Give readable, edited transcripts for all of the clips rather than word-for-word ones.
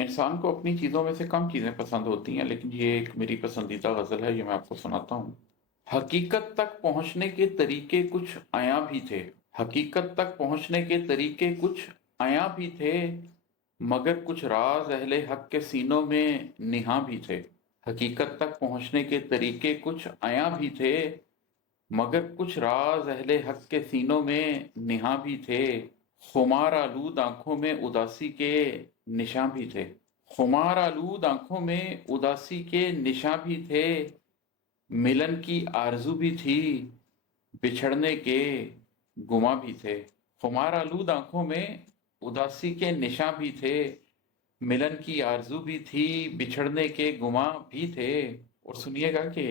انسان کو اپنی چیزوں میں سے کم چیزیں پسند ہوتی ہیں، لیکن یہ ایک میری پسندیدہ غزل ہے، یہ میں آپ کو سناتا ہوں۔ حقیقت تک پہنچنے کے طریقے کچھ عیاں بھی تھے، حقیقت تک پہنچنے کے طریقے کچھ عیاں بھی تھے، مگر کچھ راز اہل حق کے سینوں میں نہاں بھی تھے۔ حقیقت تک پہنچنے کے طریقے کچھ عیاں بھی تھے، مگر کچھ راز اہل حق کے سینوں میں نہاں بھی تھے۔ خمار آلود آنکھوں میں اداسی کے نشاں بھی تھے، خمار آلود آنکھوں میں اداسی کے نشاں بھی تھے، ملن کی آرزو بھی تھی، بچھڑنے کے گماں بھی تھے۔ خمار آلود آنکھوں میں اداسی کے نشاں بھی تھے، ملن کی آرزو بھی تھی، بچھڑنے کے گماں بھی تھے۔ اور سنیے گا کہ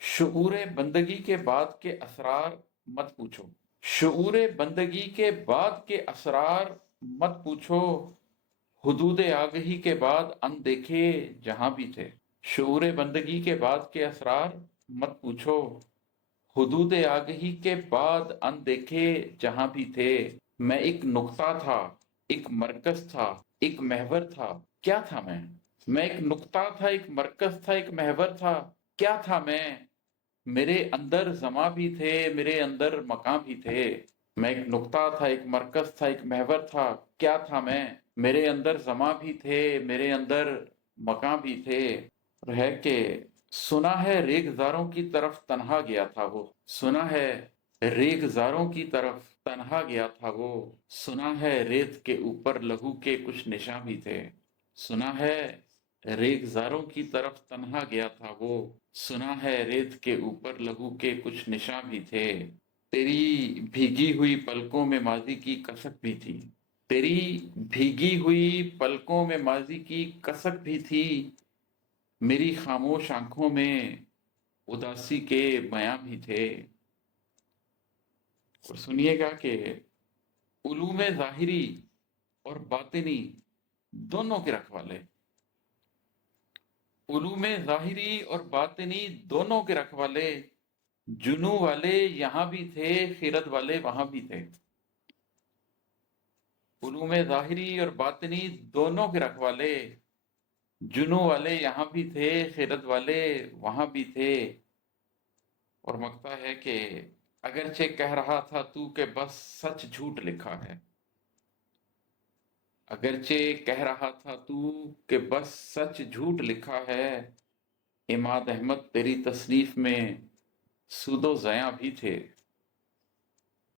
شعور بندگی کے بعد کے اسرار مت پوچھو، شعور بندگی کے بعد کے اسرار مت پوچھو، حدود آگہی کے بعد اندیکھے جہاں بھی تھے۔ شعور بندگی کے بعد کے اسرار مت پوچھو، حدود آگہی کے بعد اندیکھے جہاں بھی تھے۔ میں ایک نقطہ تھا، ایک مرکز تھا، ایک محور تھا، کیا تھا میں ایک نقطہ تھا، ایک مرکز تھا، ایک محور تھا، کیا تھا میں؟ میرے اندر زماں بھی تھے، میرے اندر مکاں بھی تھے۔ میں ایک نقطہ تھا، ایک مرکز تھا، ایک محور تھا، کیا تھا میں؟ میرے اندر زماں بھی تھے، میرے اندر مکاں بھی تھے۔ اور ہے کہ سنا ہے ریگزاروں کی طرف تنہا گیا تھا وہ، سنا ہے ریگزاروں کی طرف تنہا گیا تھا وہ، سنا ہے ریت کے اوپر لہو کے کچھ نشاں بھی تھے، سنا ہے ریگزاروں کی طرف تنہا گیا تھا وہ، سنا ہے ریت کے اوپر لہو کے کچھ نشاں بھی تھے۔ تیری بھیگی ہوئی پلکوں میں ماضی کی کسک بھی تھی، تیری بھیگی ہوئی پلکوں میں ماضی کی کسک بھی تھی، میری خاموش آنکھوں میں اداسی کے بیاں بھی تھے۔ اور سنیے گا کہ علوم ظاہری اور باطنی دونوں کے رکھوالے، علوم ظاہری اور باطنی دونوں کے رکھوالے، جنوں والے یہاں بھی تھے، خیرت والے وہاں بھی تھے۔ علوم ظاہری اور باطنی دونوں کے رکھوالے، جنوں والے یہاں بھی تھے، خیرت والے وہاں بھی تھے۔ اور مقطع ہے کہ اگرچہ کہہ رہا تھا تو کہ بس سچ جھوٹ لکھا ہے، اگرچہ کہہ رہا تھا تو کہ بس سچ جھوٹ لکھا ہے، عماد احمد تیری تصنیف میں سود و زیاں بھی تھے۔